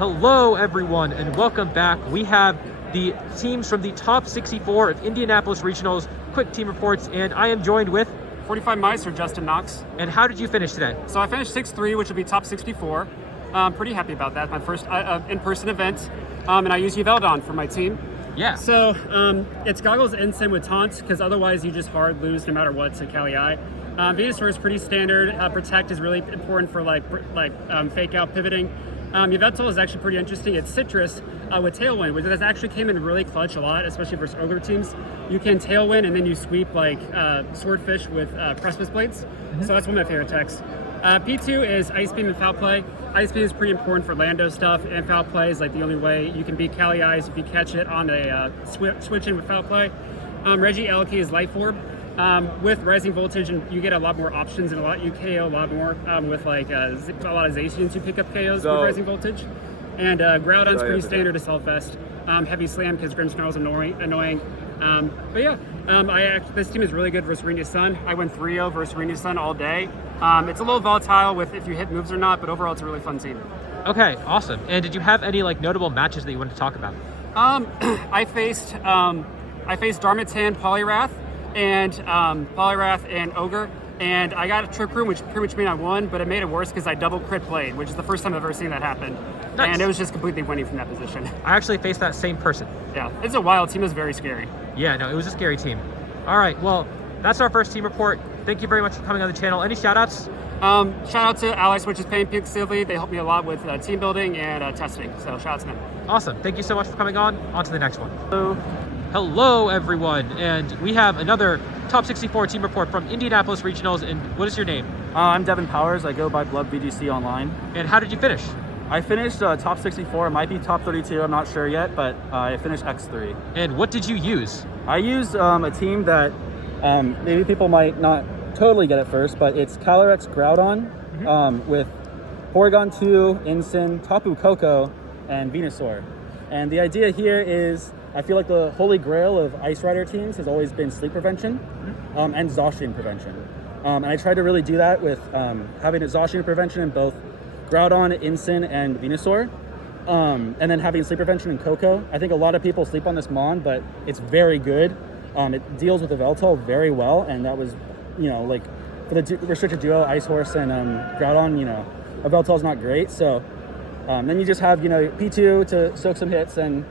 Hello everyone and welcome back. We have the teams from the top 64 of Indianapolis Regionals quick team reports, and I am joined with 45 mice or Justin Knox. And how did you finish today? So I finished 6'3", which would be top 64. Pretty happy about that. My first in-person event, and I use Yveldon for my team. Yeah. So it's goggles ensign with taunts, because otherwise you just hard lose no matter what to Kali-I. Venusaur is pretty standard. Protect is really important for fake out pivoting. Yveltal is actually pretty interesting. It's Citrus with Tailwind, which has actually came in really clutch a lot, especially versus Ogre teams. You can Tailwind and then you sweep like Swordfish with Precipice Blades. So that's one of my favorite techs. P2 is Ice Beam and Foul Play. Ice Beam is pretty important for Lando stuff, and Foul Play is like the only way you can beat Kali-I if you catch it on a switch in with Foul Play. Reggie Elke is Life Orb. With Rising Voltage, and you get a lot more options and you KO a lot more with like a lot of Zacians you pick up KOs with Rising Voltage. And Groudon's pretty standard to Self-Vest. Heavy Slam because Grimmsnarl's annoying. But yeah, this team is really good versus Renia Sun. I went 3-0 versus Renia Sun all day. It's a little volatile with if you hit moves or not, but overall it's a really fun team. Okay, awesome. And did you have any like notable matches that you wanted to talk about? I faced Darmatan Poliwrath and Ogre, and I got a Trick Room, which pretty much meant I won, but it made it worse because I double crit Blade, which is the first time I've ever seen that happen. Nice. And it was just completely winning from that position. I actually faced that same person. Yeah, it's a wild team. It's very scary. Yeah, no, it was a scary team. All right, well, that's our first team report. Thank you very much for coming on the channel. Any shout outs? Shout out to Ally Switches Pain Pink Silly. They helped me a lot with team building and testing, so shout out to them. Awesome. Thank you so much for coming on. On to the next one. Hello everyone, and we have another top 64 team report from Indianapolis Regionals. And what is your name? I'm Devin Powers. I go by Blub VGC online. And how did you finish? I finished top 64. It might be top 32. I'm not sure yet, but I finished X3. And what did you use? I used a team that maybe people might not totally get at first, but it's Calyrex Groudon with Porygon 2, Ensign, Tapu Koko, and Venusaur. And the idea here is I feel like the holy grail of Ice Rider teams has always been sleep prevention and Zacian prevention. And I tried to really do that with having a Zacian prevention in both Groudon, Ensign, and Venusaur. And then having sleep prevention in Koko. I think a lot of people sleep on this Mon, but it's very good. It deals with the Yveltal very well, and that was, like for the restricted duo, Ice Horse and Groudon, Yveltal's not great. So then you just have, P2 to soak some hits and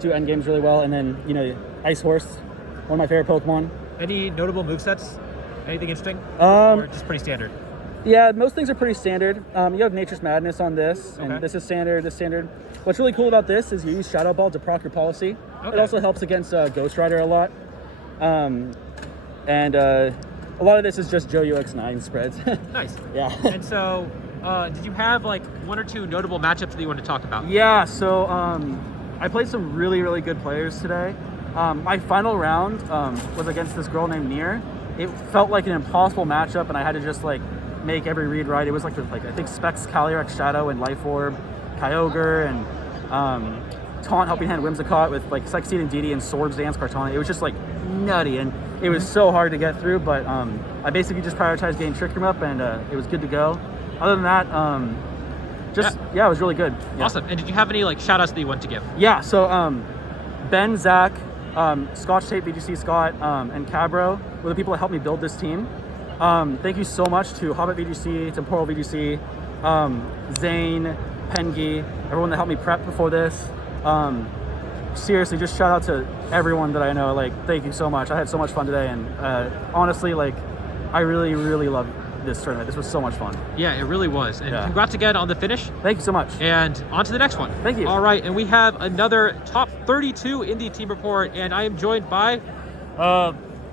do end games really well, and then Ice Horse, one of my favorite Pokemon. Any notable movesets? Anything interesting? Or just pretty standard? Yeah, most things are pretty standard. You have Nature's Madness on this, and this is standard. This standard. What's really cool about this is you use Shadow Ball to proc your policy. It also helps against Ghost Rider a lot, and a lot of this is just Joe UX9 spreads. Nice. Yeah. And so, did you have like one or two notable matchups that you want to talk about? Yeah. So. I played some really, really good players today. My final round was against this girl named Near. It felt like an impossible matchup, and I had to just like make every read right. It was like I think Specs, Calyrex Shadow, and Life Orb, Kyogre, and Taunt Helping Hand Whimsicott with like Psych Seed and DD and Swords Dance Kartana. It was just like nutty, and it was so hard to get through, but I basically just prioritized getting Trick Room up, and it was good to go. Other than that, it was really good. Yeah. Awesome. And did you have any like shout outs that you want to give? Yeah, so Ben, Zach, Scotch Tape, VGC Scott, and Cabro were the people that helped me build this team. Thank you so much to Hobbit VGC, Temporal VGC, Zane, Pengi, everyone that helped me prep before this. Seriously, just shout out to everyone that I know. Like, thank you so much. I had so much fun today, and honestly, like, I really, really love this tournament. This was so much fun. Yeah, it really was. And congrats again on the finish. Thank you so much. And on to the next one. Thank you. All right, and we have another top 32 Indie team report, and I am joined by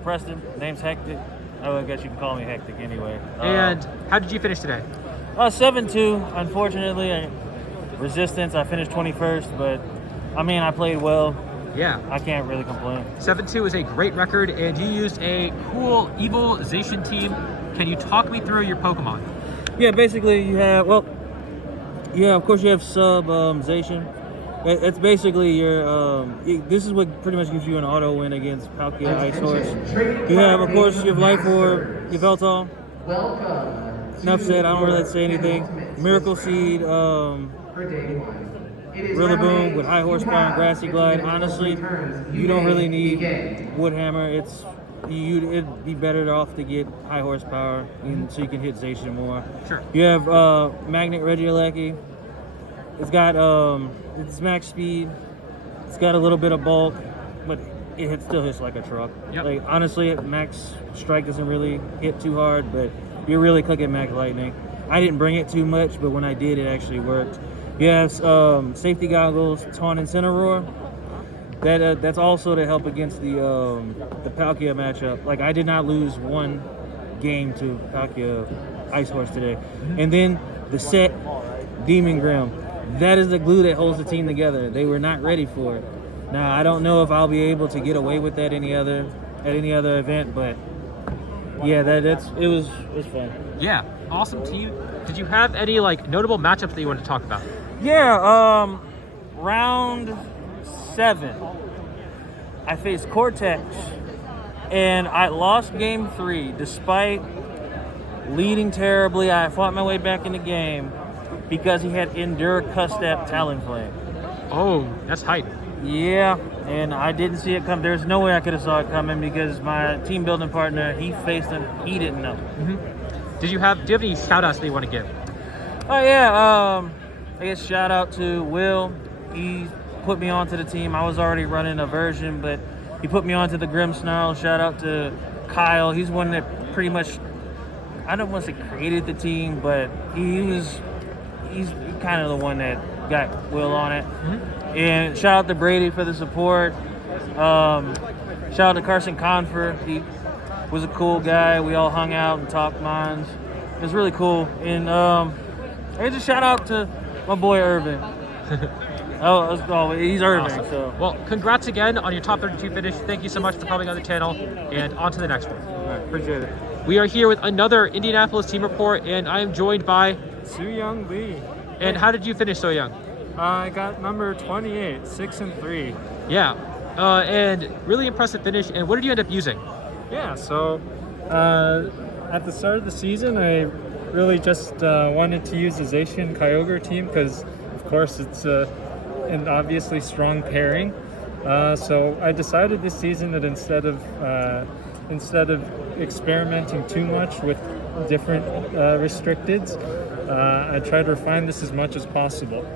Preston. Name's Hektik. I guess you can call me Hektik anyway. And how did you finish today? 7-2. Unfortunately, Resistance, I finished 21st, but I mean, I played well. Yeah. I can't really complain. 7-2 is a great record, and you used a cool Evil Zacian team. Can you talk me through your Pokemon? Yeah, basically you have, of course you have Sub Zacian. It's basically your, this is what pretty much gives you an auto win against Palkia Ice Horse. You have, of course, you have Life Orb, Yveltal. Enough said, I don't really say anything. Miracle Seed, Rillaboom with high horsepower and grassy glide. Honestly, you don't really need Woodhammer. It'd be better off to get high horsepower so you can hit Zacian more. Sure. You have Magnet Regieleki. It's got it's max speed. It's got a little bit of bulk, but still hits like a truck. Yep. Like honestly, max strike doesn't really hit too hard, but you're really cooking max lightning. I didn't bring it too much, but when I did, it actually worked. You have safety goggles, Taunt Incineroar. That's also to help against the Palkia matchup. Like I did not lose one game to Palkia Ice Horse today. And then the set Demon Grim. That is the glue that holds the team together. They were not ready for it. Now I don't know if I'll be able to get away with that at any other event, but yeah, it was fun. Yeah, awesome team. Did you have any like notable matchups that you want to talk about? Yeah, round 7, I faced Cortex, and I lost game 3 despite leading terribly. I fought my way back in the game because he had Endure Custap Talonflame. Oh, that's hype. Yeah, and I didn't see it come. There's no way I could have saw it coming because my team building partner, he faced him, he didn't know. Do you have any shout outs that you want to give? Oh yeah, I guess shout out to Will. He put me onto the team. I was already running a version, but he put me onto the Grim Snarl. Shout out to Kyle. He's one that pretty much, I don't want to say created the team, but he's kind of the one that got Will on it. And shout out to Brady for the support. Shout out to Carson Confer. He was a cool guy. We all hung out and talked minds. It was really cool. And just shout out to my boy Irvin. He's Irving. Awesome. So. Well, congrats again on your top 32 finish. Thank you so much for coming on the channel, and on to the next one. All right, appreciate it. We are here with another Indianapolis team report, and I am joined by Suyang Lee. And how did you finish so young? I got number 28, 6-3. Yeah, and really impressive finish. And what did you end up using? Yeah, so at the start of the season, I really just wanted to use the Zacian Kyogre team because, of course, it's an obviously strong pairing. So I decided this season that instead of experimenting too much with different restricteds, I try to refine this as much as possible.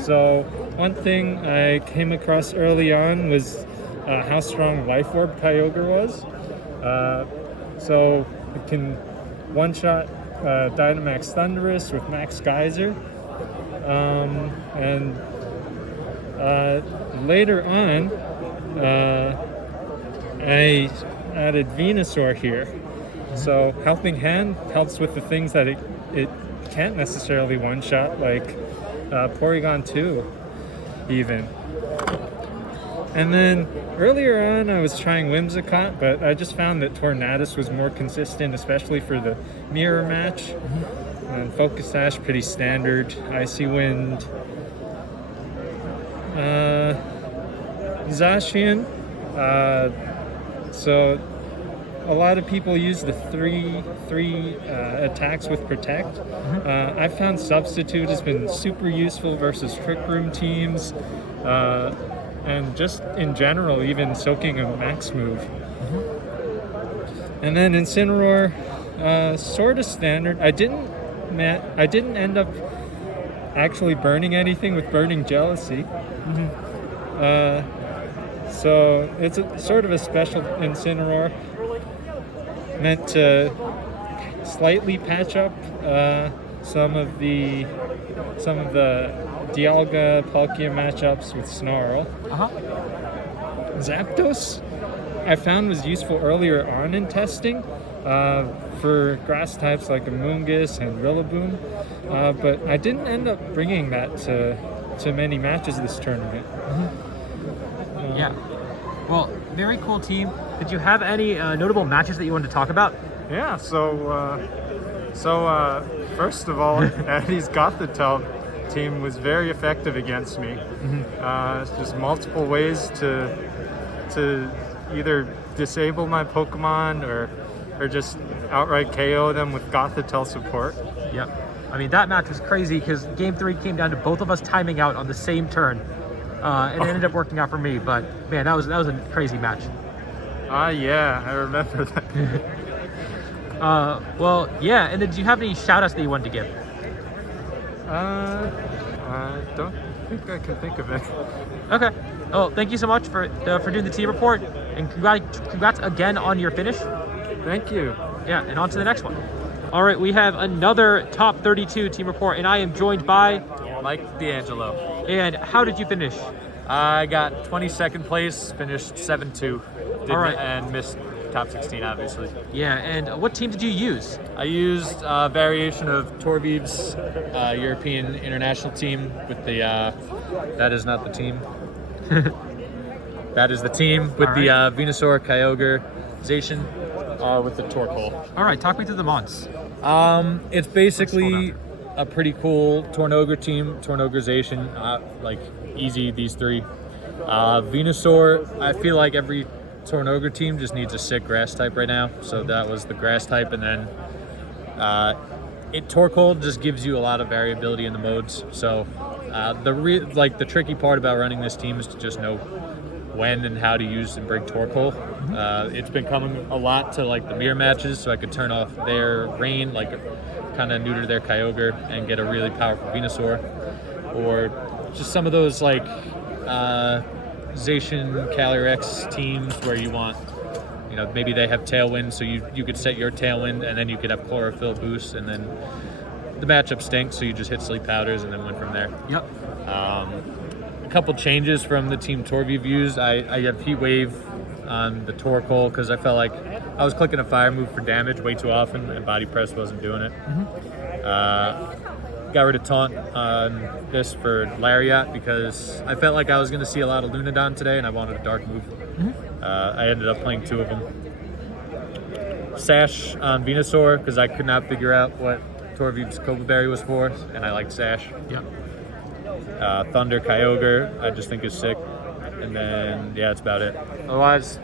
So one thing I came across early on was how strong Life Orb Kyogre was. So it can one-shot Dynamax Thundurus with Max Geyser. And later on, I added Venusaur here. So Helping Hand helps with the things that it can't necessarily one-shot, like Porygon 2 even. And then earlier on I was trying Whimsicott, but I just found that Tornadus was more consistent, especially for the mirror match. And Focus Sash, pretty standard. Icy Wind. Zacian. So a lot of people use the three attacks with Protect. I found Substitute has been super useful versus Trick Room teams, and just in general, even soaking a max move. And then Incineroar, sort of standard. I didn't end up actually burning anything with Burning Jealousy. So it's sort of a special Incineroar, meant to slightly patch up some of the Dialga Palkia matchups with Snarl. Zapdos I found was useful earlier on in testing for grass types like Amoonguss and Rillaboom, but I didn't end up bringing that to many matches this tournament. Yeah. Well, very cool team. Did you have any notable matches that you wanted to talk about? Yeah, so first of all, Eddie's Gothitelle team was very effective against me. Just multiple ways to either disable my Pokemon or just outright KO them with Gothitelle support. Yep. I mean, that match was crazy because game 3 came down to both of us timing out on the same turn. And it ended up working out for me, but man, that was a crazy match. Yeah, I remember that. Well, yeah, and then do you have any shout outs that you wanted to give? I don't think I can think of it. Okay. Oh, thank you so much for doing the team report, and congrats again on your finish. Thank you. Yeah, and on to the next one. All right, we have another top 32 team report, and I am joined by Mike D'Angelo. And how did you finish? I got 22nd place, finished 7-2. All right. And missed top 16, obviously. Yeah, and what team did you use? I used a variation of Torviv's European international team with the, that is not the team. That is the team with All the right. Venusaur Kyogre-zation with the Torkoal. All right, talk me through the mons. It's basically a pretty cool Tornogre team, Tornogrization, like easy, these three. Venusaur, I feel like every Tornogre team just needs a sick grass type right now, so that was the grass type, and then Torkoal just gives you a lot of variability in the modes, so the tricky part about running this team is to just know when and how to use and bring Torkoal. It's been coming a lot to like the mirror matches, so I could turn off their rain, like kind of neuter their Kyogre and get a really powerful Venusaur, or just some of those like Zacian Calyrex teams where you want, maybe they have Tailwind, so you could set your Tailwind and then you could have Chlorophyll boost, and then the matchup stinks, so you just hit Sleep Powders and then went from there. Yep. A couple changes from the team Torviv used. I have Heat Wave on the Torkoal because I felt like I was clicking a fire move for damage way too often and Body Press wasn't doing it. Got rid of Taunt on this for Lariat because I felt like I was going to see a lot of Lunadon today and I wanted a dark move. I ended up playing 2 of them. Sash on Venusaur because I could not figure out what Torviv's Cobra Berry was for, and I liked Sash. Yep. Thunder Kyogre, I just think is sick. And then, yeah, that's about it. Otherwise,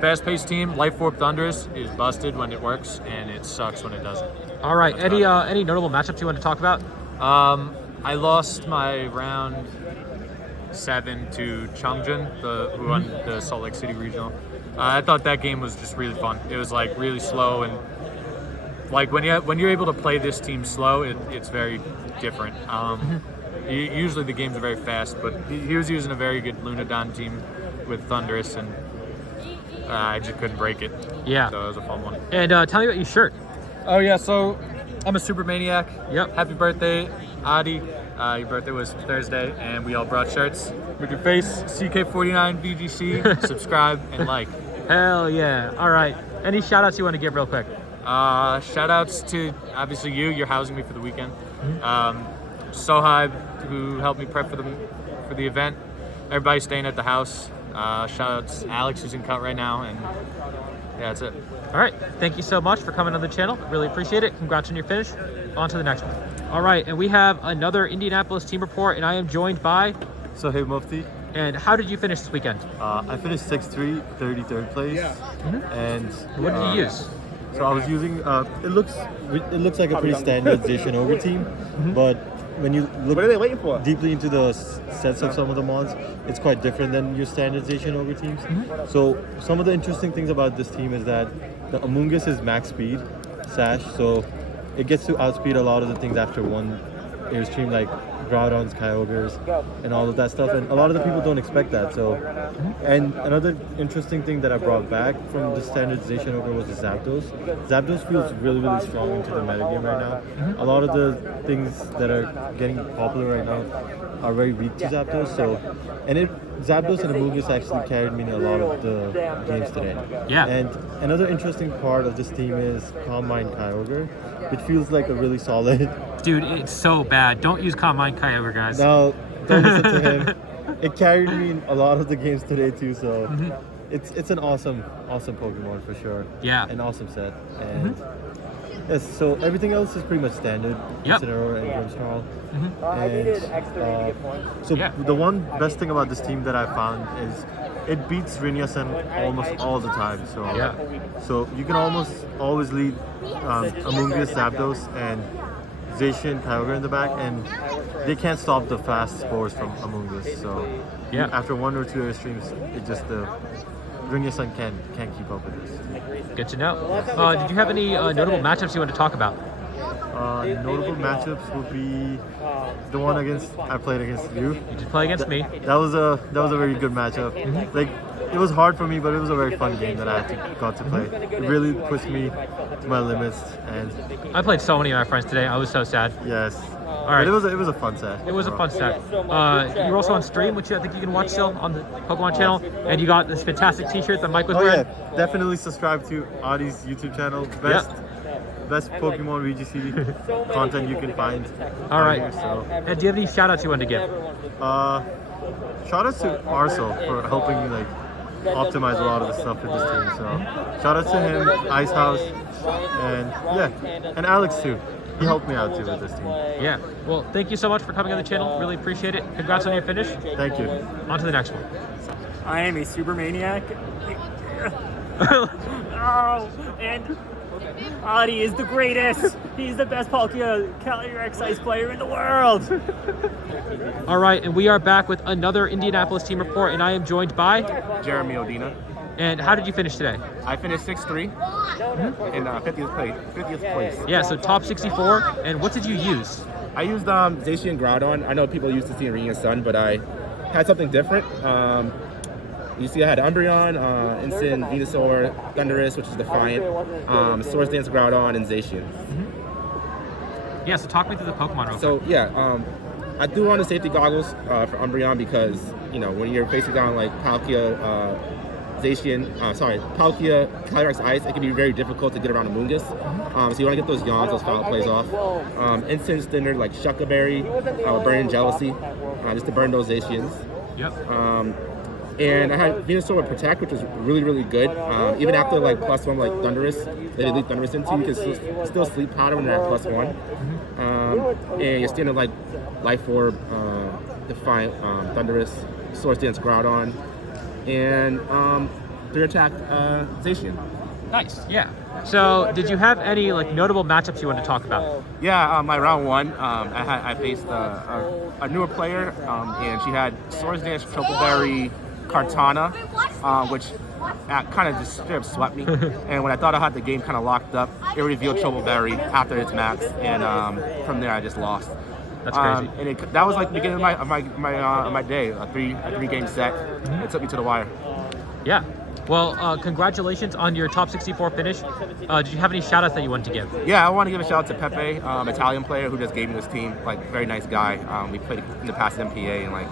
fast-paced team, Life Orb Thundurus is busted when it works, and it sucks when it doesn't. All right, That's any notable matchups you want to talk about? I lost my round 7 to Chongjin, who won the Salt Lake City Regional. I thought that game was just really fun. It was like really slow, and like when you're able to play this team slow, it's very different. Usually the games are very fast, but he was using a very good Lunadon team with Thundurus, and I just couldn't break it. Yeah. So it was a fun one. And tell me about your shirt. Oh yeah, so I'm a super maniac. Yep. Happy birthday, Adi. Your birthday was Thursday, and we all brought shirts with your face, CK49 VGC. Subscribe and like. Hell yeah. All right. Any shout outs you want to give real quick? Shout outs to obviously you're housing me for the weekend. Sohaib, who helped me prep for the event. Everybody staying at the house. Shout outs to Alex, who's in cut right now, and yeah, that's it. All right. Thank you so much for coming on the channel. Really appreciate it. Congrats on your finish. On to the next one. All right, and we have another Indianapolis team report, and I am joined by Sohaib Mufti. And how did you finish this weekend? I finished 6-3, 33rd place. And What did you use? So I was using. It looks like a pretty standard Zacian Ogre team, but when you look deeply into the sets of some of the mons, it's quite different than your standard Zacian Ogre teams. So some of the interesting things about this team is that the Amoonguss is max speed, Sash, so it gets to outspeed a lot of the things after one airstream, like Groudons, Kyogres, and all of that stuff, and a lot of the people don't expect that. So, and another interesting thing that I brought back from the standard Zacian Ogre was the Zapdos. Zapdos feels really, really strong into the metagame right now. A lot of the things that are getting popular right now are very weak to Zapdos. So, Zapdos and Amoonguss actually carried me in a lot of the games today. Yeah. And another interesting part of this team is Calm Mind Kyogre, which feels like a really solid. Dude, it's so bad. Don't use Calm Mind Kyogre, guys. No, don't listen to him. It carried me in a lot of the games today too, so it's an awesome Pokemon for sure. Yeah. An awesome set. And yes, so everything else is pretty much standard. Yep. Incineroar and Grimmsnarl. And so Yeah. the one best thing about this team that I found is it beats Rinyasen almost all the time. So so you can almost always lead Amoonguss, Zapdos, and Zacian, Kyogre in the back, and they can't stop the fast spores from Amoonguss. So Yeah. after 1 or 2 airstreams, it just the Junior Sun can't keep up with this. Good to know. Did you have any notable matchups you want to talk about? Notable matchups would be the one I played against you. You did play against me. That was a very good matchup. Like it was hard for me, but it was a very fun game that I got to play. It really pushed me to my limits, and I played so many of my friends today. I was so sad. yes. All right. But it was a fun set. It was a fun set. You're also on stream, which I think you can watch still on the Pokemon channel, and you got this fantastic T-shirt that Mike was Oh wearing. yeah, definitely subscribe to Adi's YouTube channel. Best Pokemon VGC content you can find. All right. Here, so. And do you have any shout outs you want to give? Shout out to Arcel for helping me like optimize a lot of the stuff with this team. So shout out to him, Ice House, and Alex too. He helped me out too with this team. Yeah. Well, thank you so much for coming on the channel. Really appreciate it. Congrats on your finish. Thank you. On to the next one. I am a super maniac. Oh, and Adi is the greatest. He's the best Palkia Calyrex Ice player in the world. All right, and we are back with another Indianapolis team report, and I am joined by. Jeremy Odena. And how did you finish today? I finished 6'3" in 50th place. Yeah, so top 64. And what did you use? I used Zacian Groudon. I know people used to see Radiant Sun, but I had something different. You see I had Umbreon, Incin, Venusaur, Thundurus, which is Defiant, Swords Dance Groudon, and Zacian. Yeah, so talk me through the Pokemon real quick. So yeah, I threw on the safety goggles for Umbreon because, you know, when you're facing down like Palkia, Palkia, Calyrex Ice, it can be very difficult to get around Amoonguss. So you want to get those yawns, those foul plays off. Instant standard like Shucka Berry, Burning Jealousy, just to burn those Zacians. Yep. And I had Venusaur with Protect, which was really, really good. Even after like +1 like Thundurus, they lead Thundurus into, you can still Sleep Powder when they're at +1. And you're standing like Life Orb, Defiant, Thundurus, Swords Dance Groudon, and 3-attack Zacian. Nice. Yeah. So did you have any like notable matchups you want to talk about? Yeah, my round 1, I faced a newer player, and she had Swords Dance, Tropical Berry, Kartana, which kind of just straight up swept me. And when I thought I had the game kind of locked up, it revealed Tropical Berry after its max, and from there I just lost. That's crazy. And that was like the beginning of my day, a three game set. It took me to the wire. Yeah. Well, congratulations on your top 64 finish. Did you have any shout outs that you wanted to give? Yeah, I want to give a shout out to Pepe, Italian player who just gave me this team. Like, very nice guy. We played in the past MPA, and like,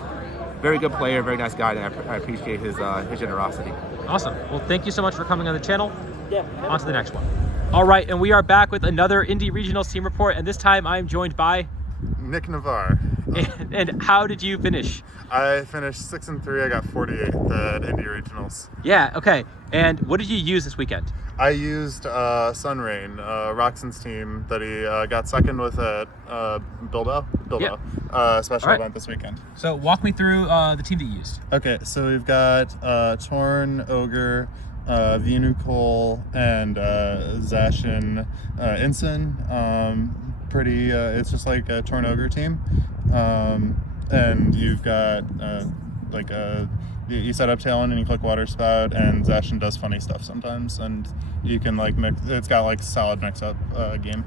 very good player, very nice guy, and I appreciate his generosity. Awesome. Well, thank you so much for coming on the channel. On to the next one. All right, and we are back with another Indy Regionals team report, and this time I am joined by Nick Navarre. And how did you finish? I finished 6-3. I got 48th at Indy Regionals. Yeah, okay. And what did you use this weekend? I used Sunrain, Roxon's team that he got second with at Bilbao special All right. event this weekend. So walk me through the team that you used. Okay, so we've got Torn, Ogre, Venucol, and Zacian Incin. It's just like a Torn Ogre team. And you've got you set up Talon and you click Water Spout, and Zacian does funny stuff sometimes, and you can like mix. It's got like solid mix-up game.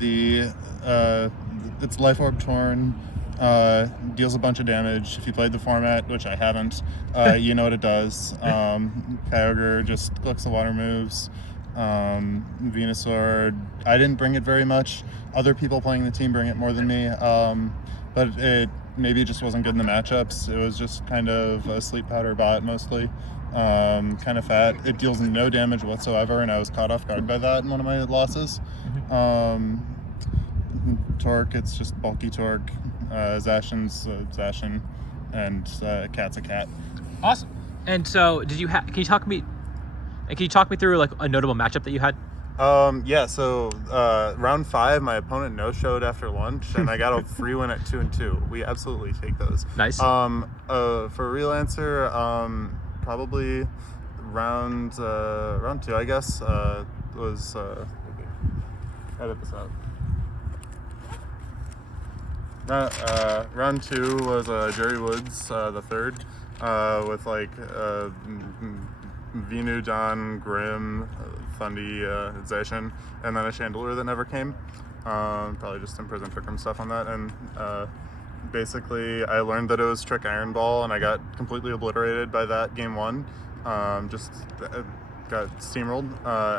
It's Life Orb Torn, deals a bunch of damage. If you played the format, which I haven't, you know what it does. Kyogre just clicks the water moves. Venusaur, I didn't bring it very much. Other people playing the team bring it more than me, but it maybe just wasn't good in the matchups. It was just kind of a Sleep Powder bot mostly, kind of fat. It deals no damage whatsoever, and I was caught off guard by that in one of my losses. Torque, it's just bulky Torque. Zacian's Zacian, and Cat's a cat. Awesome. And so can you talk me through like a notable matchup that you had? Yeah, so round 5, my opponent no-showed after lunch, and I got a free win at 2-2. We absolutely take those. Nice. For real answer, probably round 2, I guess, was edit this out. Round 2 was Jerry Woods, the third, with like Vinu, Don, Grim, Thundy, Zacian, and then a Chandelier that never came. Probably just imprisoned Vikram stuff on that. And basically, I learned that it was Trick Iron Ball, and I got completely obliterated by that game 1. Just got steamrolled,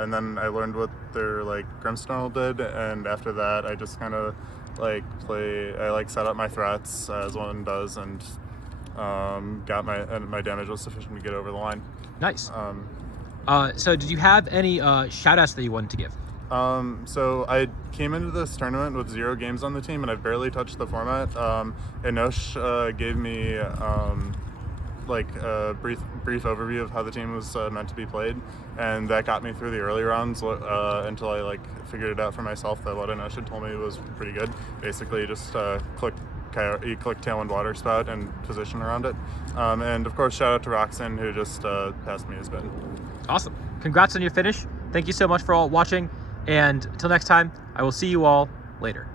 and then I learned what their like Grimstone did, and after that, I just kind of like set up my threats as one does, and got my damage was sufficient to get over the line. Nice. So did you have any shout outs that you wanted to give? So I came into this tournament with 0 games on the team, and I've barely touched the format. Enosh gave me like a brief overview of how the team was meant to be played, and that got me through the early rounds until I like figured it out for myself that what Enosh had told me was pretty good. Basically, just click Tailwind Water Spout and position around it. And of course, shout out to Roxanne, who just passed me his bin. Awesome. Congrats on your finish. Thank you so much for all watching. And until next time, I will see you all later.